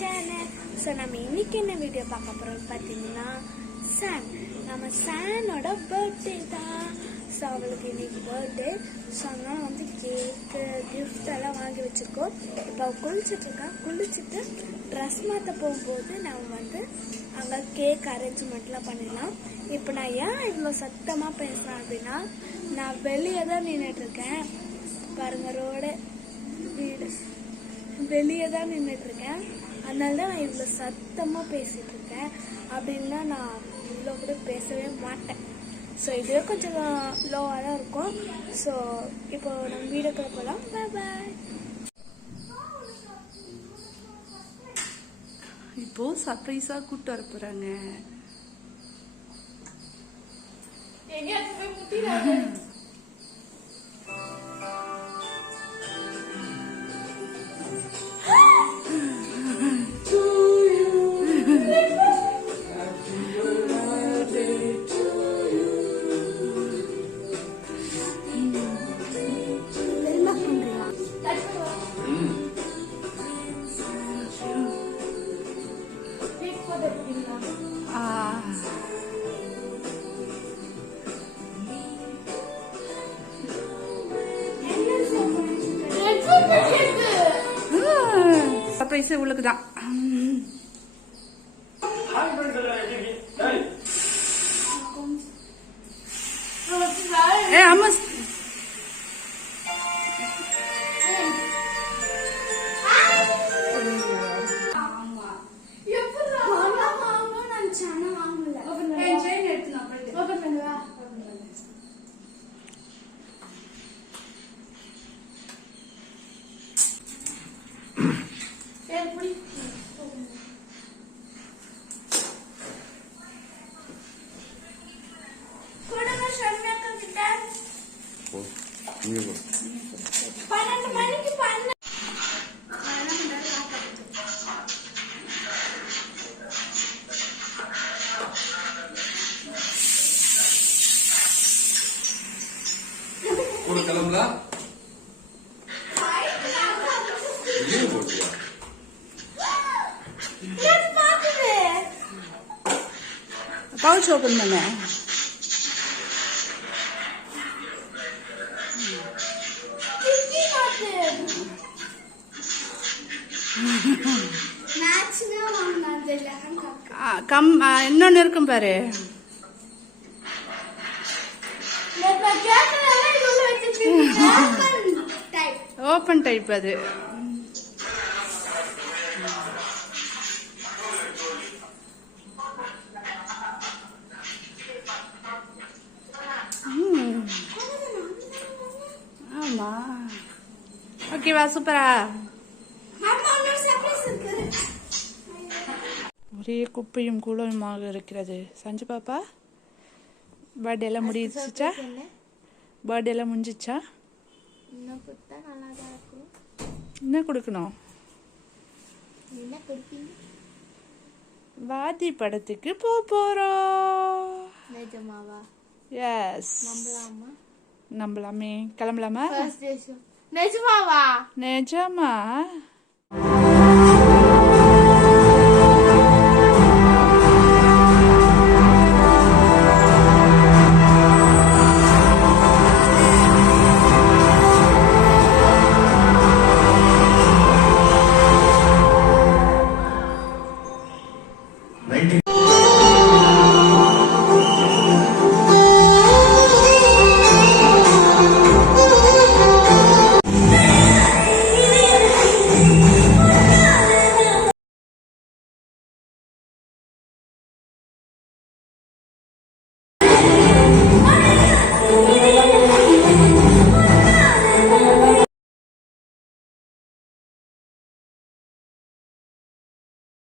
Channel. So நம்ம இன்னைக்கு என்ன வீடியோ பார்க்க போறோம்னு பார்த்தீங்கன்னா சான். நம்ம சானோட பர்த்டே தான். ஸோ அவளுக்கு இன்னைக்கு பர்த்டே. ஸோ அதனால வந்து கேக்கு கிஃப்ட் எல்லாம் வாங்கி வச்சுருக்கோம். இப்போ அவள் குளிச்சுட்டு இருக்கா. குளிச்சுட்டு ட்ரெஸ் மாற்ற போகும்போது நம்ம வந்து அங்கே கேக் அரேஞ்ச்மெண்ட்லாம் பண்ணிடலாம். இப்போ நான் ஏன் இவ்வளோ சத்தமாக பேசுகிறேன் அப்படின்னா, நான் வெளியே தான் நின்றுட்டுருக்கேன். பாருங்க, ரோடு வீடு வெளியே தான் நின்றுட்டுருக்கேன். அதனால தான் நான் இவ்வளோ சத்தமாக பேசிகிட்டு இருக்கேன். அப்படின்னா நான் இவ்வளோ கூட பேசவே மாட்டேன். ஸோ இதுவே கொஞ்சம் லோவாக தான் இருக்கும். ஸோ இப்போ நம்ம வீடியோக்குள்ள போகலாம். பாய் பாய். இப்போ சர்ப்ரைஸா கூப்பிட்டு வர போறாங்க. சர்ப்ரைஸ் உங்களுக்கு தான். அம்மா கிளம்பலாம். பவுச் ஓபன் பண்ண. இன்னொன்னு இருக்கும் பாரு. ஓபன் டைப் அது. ஆமா, ஓகேவா? சூப்பரா. ஒரே குப்பையும் கூலமாக இருக்கிறது. சஞ்சு பாப்பா, பர்த்டே எல்லாம் முடிஞ்சிச்சா? பர்த்டே எல்லாம் முடிஞ்சிச்சா? என்ன கொடுக்கணும்? வாதி படத்துக்கு போறோம். எஸ், நம்பலாமே. கிளம்பலாமா? நிஜமா?